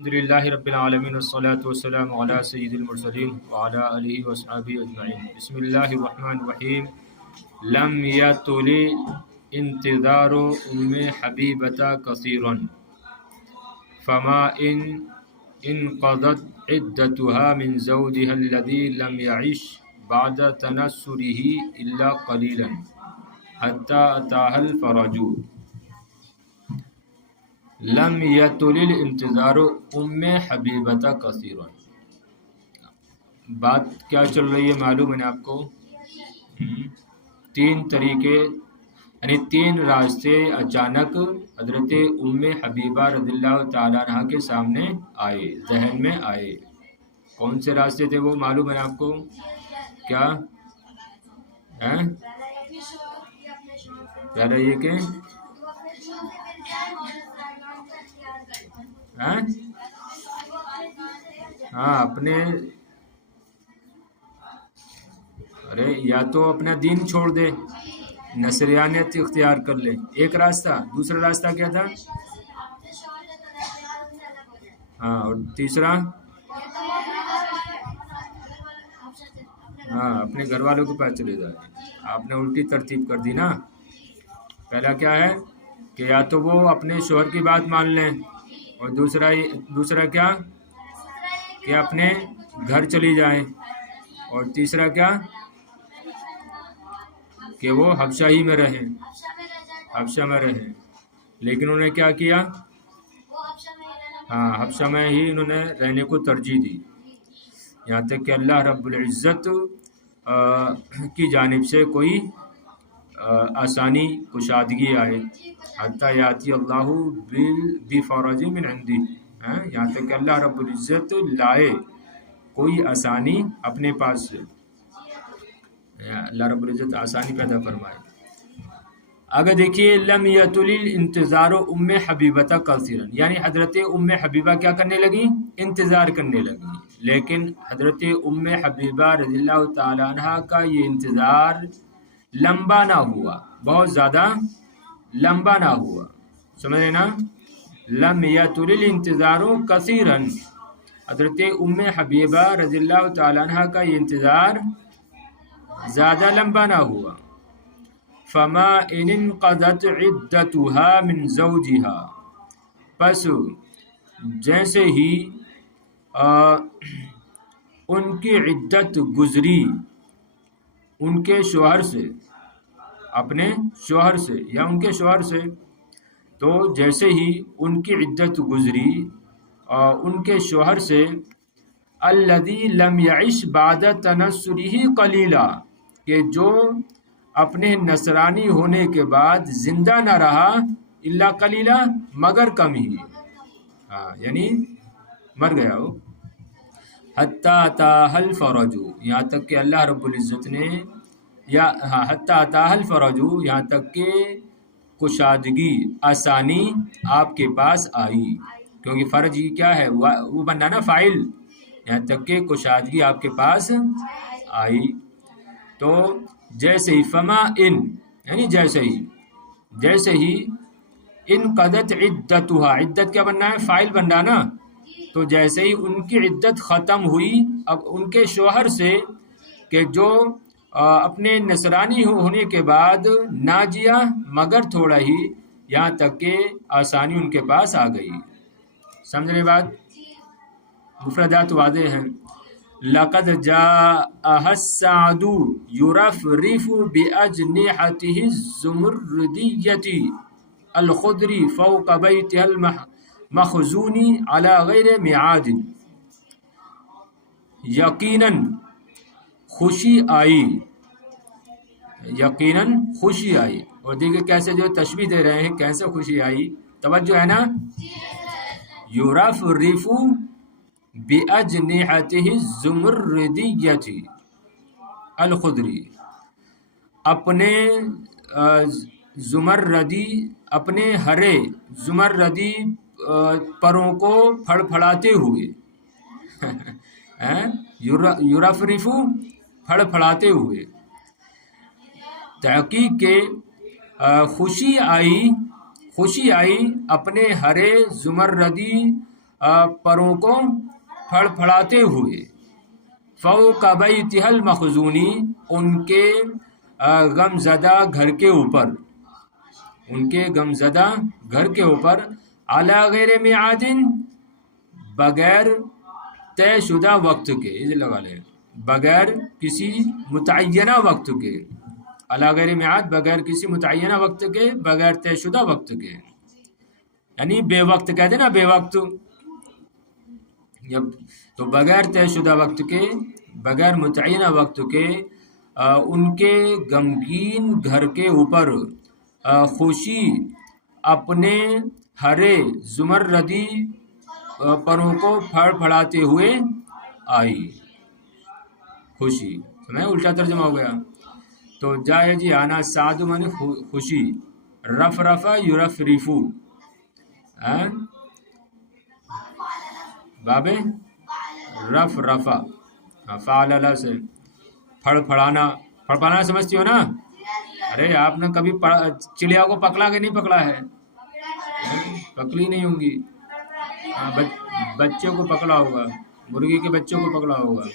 الحمدللہ رب العالمین والصلاة والسلام علی سید المرسلین وعلی آلہ وصحبہ اجمعین۔ بسم اللہ الرحمن الرحیم۔ لم یطل انتظار ام حبیبۃ کثیرا فما ان انقضت عدتها من زوجها الذي لم يعش بعد تنصره الا قلیلا حتی اتاها الفرج۔ لم یطل الانتظار ام حبیبۃ کثیرا، بات کیا چل رہی ہے معلوم ہے نا آپ کو؟ تین طریقے یعنی تین راستے اچانک حضرت ام حبیبہ رضی اللہ تعالیٰ عنہ کے سامنے آئے، ذہن میں آئے۔ کون سے راستے تھے وہ معلوم ہے نا آپ کو؟ کیا پہلا یہ کہ اپنے یا تو اپنا دین چھوڑ دے، نصرانیت اختیار کر لے، ایک راستہ۔ دوسرا راستہ کیا تھا؟ اور تیسرا اپنے گھر والوں کے پاس چلے جائے۔ آپ نے الٹی ترتیب کر دی نا۔ پہلا کیا ہے کہ یا تو وہ اپنے شوہر کی بات مان لیں، اور دوسرا کیا کہ اپنے گھر چلی جائیں، اور تیسرا کیا کہ وہ حبشہ ہی میں رہیں، حبشہ میں رہیں۔ لیکن انہوں نے کیا کیا؟ حبشہ میں ہی انہوں نے رہنے کو ترجیح دی، یہاں تک کہ اللہ رب العزت کی جانب سے کوئی آسانی کشادگی آئے، حتی یاتی اللہ بفرج من عندہ، یہاں تک کہ اللہ رب العزت لائے کوئی آسانی اپنے پاس سے، اللہ رب العزت آسانی پیدا فرمائے۔ اگر دیکھیے لم یطل انتظار ام حبیبۃ کثیرا، یعنی حضرت ام حبیبہ کیا کرنے لگی؟ انتظار کرنے لگی۔ لیکن حضرت ام حبیبہ رضی اللہ تعالیٰ عنہ کا یہ انتظار لمبا نہ ہوا، بہت زیادہ لمبا نہ ہوا، سمجھے نا؟ لم یطل الانتظار کثیرا، حضرت ام حبیبہ رضی اللہ تعالیٰ عنہ کا یہ انتظار زیادہ لمبا نہ ہوا۔ فما ان انقضت عدتها من زوجها، پس جیسے ہی ان کی عدت گزری ان کے شوہر سے، اپنے شوہر سے یا ان کے شوہر سے، تو جیسے ہی ان کی عدت گزری ان کے شوہر سے، الذی لم یعش بعد تنصره قلیلا، کہ جو اپنے نصرانی ہونے کے بعد زندہ نہ رہا، الا قلیلا، مگر کم ہی، یعنی مر گیا ہو۔ حتی اتاها الفرج، یہاں تک کہ اللہ رب العزت نے حتی اتاها الفرج، یہاں تک کہ کشادگی، آسانی آپ کے پاس آئی، کیونکہ فرج کیا ہے؟ وہ بننا نا فاعل، یہاں تک کہ کشادگی آپ کے پاس آئی۔ تو جیسے ہی فما ان، یعنی جیسے ہی انقضت عدتها، عدت کیا بننا ہے؟ فاعل بننا نا۔ تو جیسے ہی ان کی عدت ختم ہوئی اب ان کے شوہر سے، کہ جو اپنے نصرانی ہونے کے بعد نہ جیا مگر تھوڑا ہی، یہاں تک کہ آسانی ان کے پاس آ گئی۔ سمجھنے بات؟ مفردات واضح ہیں۔ لقد جاءها السعد يرفرف بأجنحته الزمردية الخضر فوق بيتها المخزون على غير میعاد، یقیناً خوشی آئی، یقیناً خوشی آئی۔ اور دیکھیں کیسے جو تشبیہ دے رہے ہیں، کیسے خوشی آئی، توجہ ہے نا؟ یرفرف بأجنحته الزمردية الخضر، اپنے زمردی، اپنے ہرے زمردی پروں کو پھڑپھڑاتے ہوئے، یرفرف پھڑپھڑاتے ہوئے، تحقیق کے خوشی آئی اپنے ہرے زمردی پروں کو پھڑپھڑاتے ہوئے، فوق بیتھا المخزونی، ان کے غمزدہ گھر کے اوپر، ان کے غمزدہ گھر کے اوپر، علی غیر میعاد، بغیر طے شدہ وقت کے، اسے لگا لیں، بغیر کسی متعینہ وقت کے، علی غیر میعاد بغیر کسی متعینہ وقت کے، بغیر طے شدہ وقت کے، یعنی بے وقت کہتے نا، بے وقت، جب تو بغیر طے شدہ وقت کے، بغیر متعینہ وقت کے ان کے غمگین گھر کے اوپر خوشی اپنے ہرے زمردی پروں کو پھڑپھڑاتے ہوئے آئی، خوشی سمجھے، الٹا ترجمہ ہو گیا۔ تو جائے جی آنا سعد مانے خوشی، رف رفا یورف ریفو، بابے رف رفا، فعللہ سے پھڑپھڑانا، پھڑپھڑانا سمجھتی ہو نا؟ ارے آپ نے کبھی چڑیا کو پکڑا کہ نہیں پکڑا ہے؟ پکڑی نہیں ہوں گی، بچے کو پکڑا ہوگا، مرغی کے بچوں کو پکڑا ہوگا،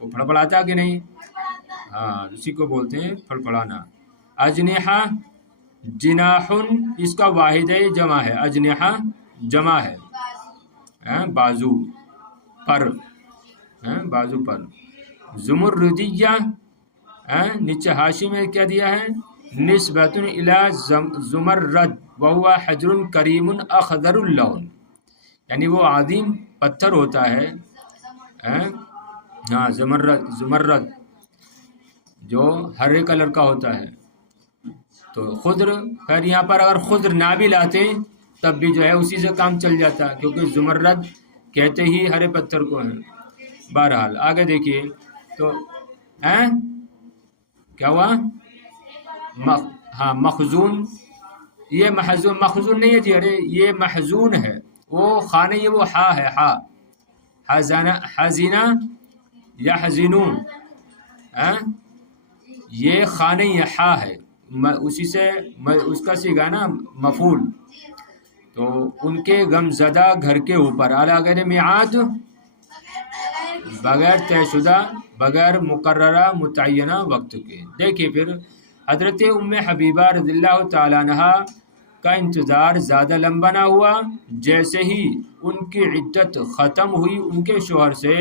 وہ پھڑپڑاتا کہ نہیں؟ ہاں، اسی کو بولتے ہیں پھڑپڑانا۔ اجنحہ جناحن، اس کا واحد جمع ہے، اجنحہ جمع ہے، بازو پر، بازو پر۔ زمردیہ، نیچے حاشی میں کیا دیا ہے؟ نسبۃ الی زمرد وہو حجر کریم اخضر اللون، یعنی وہ عظیم پتھر ہوتا ہے، ہاں زمرد جو ہرے کلر کا ہوتا ہے۔ تو خضر، خیر یہاں پر اگر خضر نہ بھی لاتے تب بھی جو ہے اسی سے کام چل جاتا، کیونکہ زمرد کہتے ہی ہرے پتھر کو ہیں۔ بہرحال آگے دیکھیے، تو کیا ہوا؟ ہاں مخزون، یہ مخزون نہیں ہے جی، ارے یہ محزون ہے، وہ خانہ، یہ وہ ہا ہے، ہا، حزینہ یا حزینون، یہ خانہ ہا ہے، اسی سے اس کا سیگا نا مفعول۔ تو ان کے غم زدہ گھر کے اوپر، علی غیر میعاد، بغیر طے شدہ، بغیر مقررہ متعینہ وقت کے۔ دیکھیے پھر حضرت ام حبیبہ رضی اللہ تعالیٰ عنہ کا انتظار زیادہ لمبا نہ ہوا، جیسے ہی ان کی عدت ختم ہوئی ان کے شوہر سے،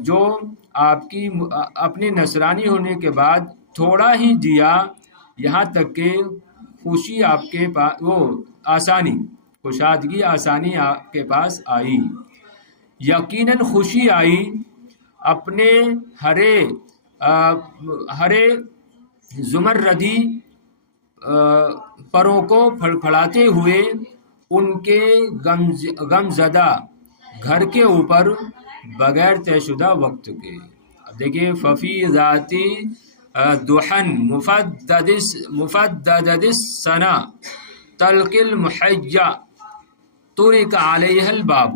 جو آپ کی اپنے نصرانی ہونے کے بعد تھوڑا ہی دیا، یہاں تک کہ خوشی آپ کے پاس، وہ آسانی، کشادگی، آسانی آپ کے پاس آئی، یقیناً خوشی آئی، اپنے ہرے زمردی پروں کو پھڑپھڑاتے ہوئے ان کے غم زدہ گھر کے اوپر، بغیر طے شدہ وقت کے۔ اب دیکھیے، ففی ذاتی دحن مفدد السنا تلق المحیہ ترک علیہ الباب،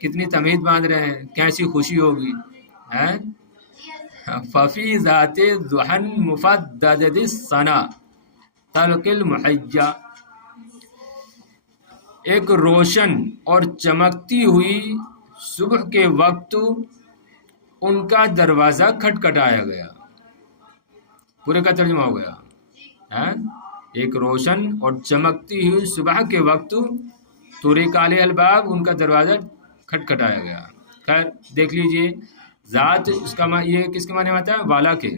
کتنی تمہید باندھ رہے ہیں، کیسی خوشی ہوگی، ففی ذات دحن مفدد السنا تلق المحیہ، ایک روشن اور چمکتی ہوئی صبح کے وقت ان کا دروازہ کھٹکھٹایا گیا، پورے کا ترجمہ ہو گیا، ایک روشن اور چمکتی ہوئی صبح کے وقت طرق علیہ الباب، ان کا دروازہ کھٹکھٹایا گیا۔ خیر دیکھ لیجئے، ذات اس کا یہ کس کے معنی میں آتا ہے؟ والا کے۔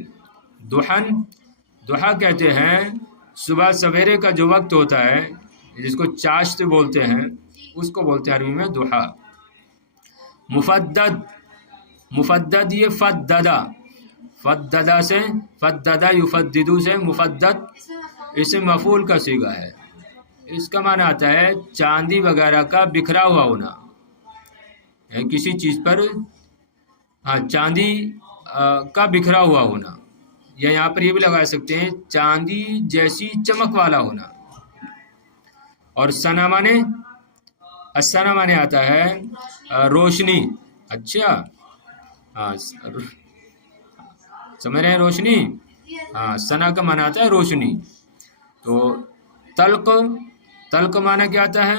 دحن، دحا کہتے ہیں صبح سویرے کا جو وقت ہوتا ہے، جس کو چاشت بولتے ہیں، اس کو بولتے ہیں عربی میں دحا۔ مفدد، مفدد یہ فددہ سے، فددہ یفددو سے مفدد، اسے مفعول کا صیغہ ہے، اس کا معنی آتا ہے چاندی وغیرہ کا بکھرا ہوا ہونا، کسی چیز پر چاندی کا بکھرا ہوا ہونا، یا یہاں پر یہ بھی لگا سکتے ہیں چاندی جیسی چمک والا ہونا۔ اور سنا مانے، السنا مانے آتا ہے روشنی، اچھا، سمجھ رہے ہیں روشنی، سنا کا معنی آتا ہے روشنی۔ تو تلق، تلق معنی کیا آتا ہے؟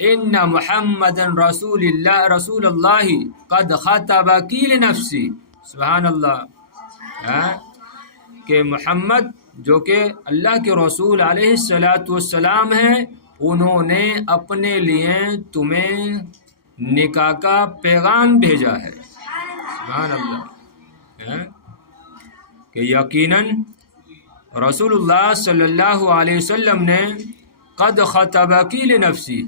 ان محمد رسول اللہ قد خطبکی لنفسی. سبحان اللہ. کہ محمد جو کہ اللہ کے رسول علیہ الصلاۃ والسلام ہیں، انہوں نے اپنے لیے تمہیں نکاح کا پیغام بھیجا ہے. سبحان اللہ. کہ یقیناً رسول اللہ صلی اللہ علیہ وسلم نے قد خطبکی لنفسی،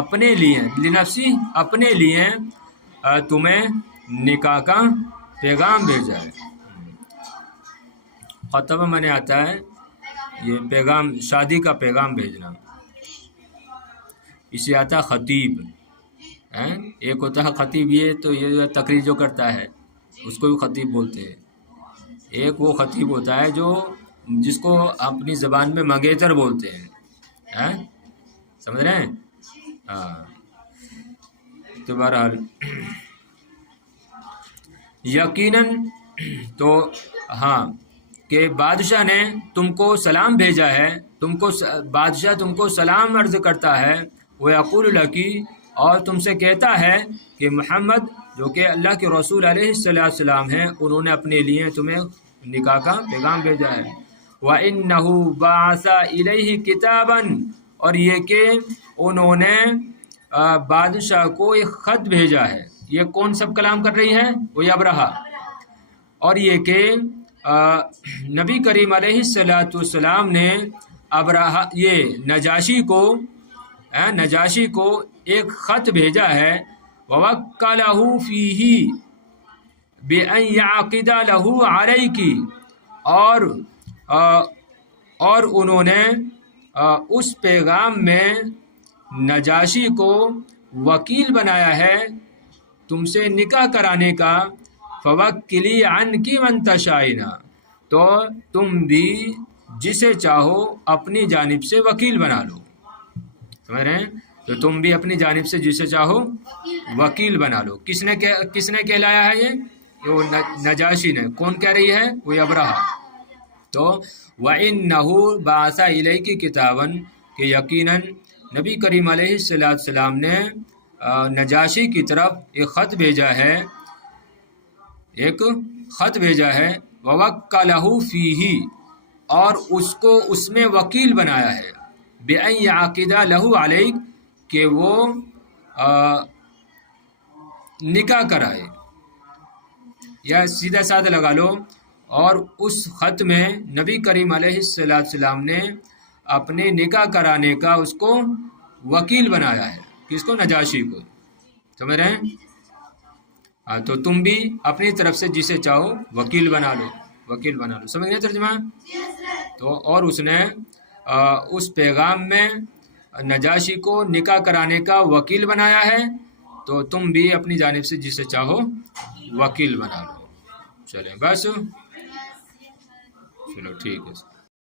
اپنے لیے، لنفسی اپنے لیے تمہیں نکاح کا پیغام بھیجا ہے. خطبہ مانے آتا ہے یہ پیغام، شادی کا پیغام بھیجنا. اسے آتا ہے خطیب. ایک ہوتا ہے خطیب، یہ تو یہ تقریر جو کرتا ہے اس کو بھی خطیب بولتے ہیں. ایک وہ خطیب ہوتا ہے جو جس کو اپنی زبان میں منگیتر بولتے ہیں. سمجھ رہے ہیں؟ ہاں. تو بہرحال یقیناً تو ہاں کہ بادشاہ نے تم کو سلام بھیجا ہے، بادشاہ تم کو سلام عرض کرتا ہے. وہ یقول لکی، اور تم سے کہتا ہے کہ محمد جو کہ اللہ کے رسول علیہ السلام ہیں، انہوں نے اپنے لیے تمہیں نکاح کا پیغام بھیجا ہے. وَإِنَّهُ بَعَثَ إِلَيْهِ كِتَابًا، اور یہ کہ انہوں نے بادشاہ کو ایک خط بھیجا ہے. یہ کون سب کلام کر رہی ہے؟ وہ ابرہہ. اور یہ کہ نبی کریم علیہ السلام نے ابرہہ یہ نجاشی کو ایک خط بھیجا ہے. وَوَكَّلَهُ فِيهِ بِأَنْ يَعْقِدَ لَهُ عَلَيْكِ، اور انہوں نے اس پیغام میں نجاشی کو وکیل بنایا ہے تم سے نکاح کرانے کا. فَوَكِّلِي عَنْكِ مَنْ تَشَائِنَ، تو تم بھی جسے چاہو اپنی جانب سے وکیل بنا لو. سمجھ رہے ہیں؟ تو تم بھی اپنی جانب سے جسے چاہو وکیل بنا لو. کس نے کہلایا ہے؟ یہ نجاشی نے. کون کہہ رہی ہے؟ وہ ابرہہ. تو وَإِنَّهُ بَعَثَ إِلَيْكِ كِتَابًا، کہ یقیناً نبی کریم علیہ السلام نے نجاشی کی طرف ایک خط بھیجا ہے. وَوَكَّلَهُ فِيهِ، اور اس کو اس میں وکیل بنایا ہے. بِأَنْ يَعْقِدَ لَهُ عَلَيْكَ، کہ وہ نکاح کرائے. یا سیدھا سادہ لگا لو. اور اس خط میں نبی کریم علیہ السلام نے اپنے نکاح کرانے کا اس کو وکیل بنایا ہے. کس کو؟ نجاشی کو. سمجھ رہے ہیں؟ تو تم بھی اپنی طرف سے جسے چاہو وکیل بنا لو. سمجھ گئے ترجمہ؟ تو اور اس نے اس پیغام میں نجاشی کو نکاح کرانے کا وکیل بنایا ہے. تو تم بھی اپنی جانب سے جسے چاہو وکیل بنا لو. چلیں بس، چلو ٹھیک ہے.